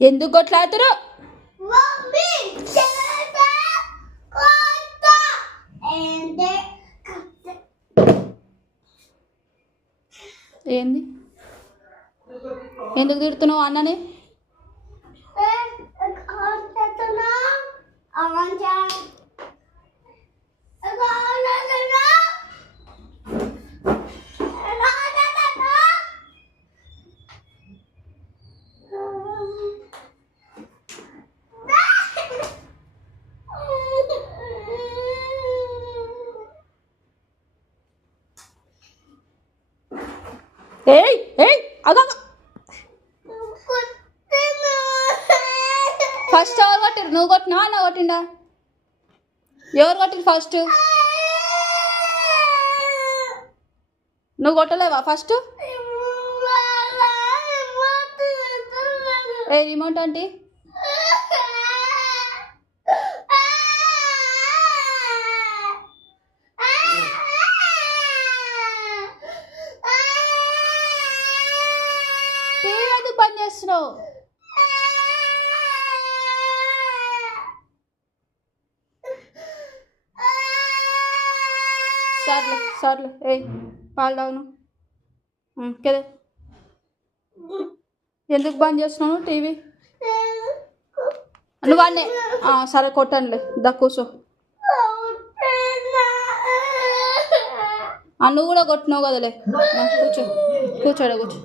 ఎందుకు కొట్లాడుతురు? ఏంది? ఎందుకు తిడుతున్నావు అన్నని? ఏయ్ ఏయ్ అగా ఫస్ట్ ఎవరు కొట్టిరు? నువ్వు కొట్టినావా అన్న కొట్టిండా? ఎవరు కొట్టిరు ఫస్ట్? నువ్వు కొట్టలేవా ఫస్ట్? ఏ రిమోట్ అంటే టీవీ ఎందుకు బంద్ చేస్తున్నావు? సర్లే సర్లే ఏ పాలు తాగును కదా. ఎందుకు బంద్ చేస్తున్నావు టీవీ? నువ్వు అన్నే సరే కొట్టండిలే, దా కూర్చో. నువ్వు కూడా కొట్టినావు కదలే, కూర్చో కూర్చోడే కూర్చో.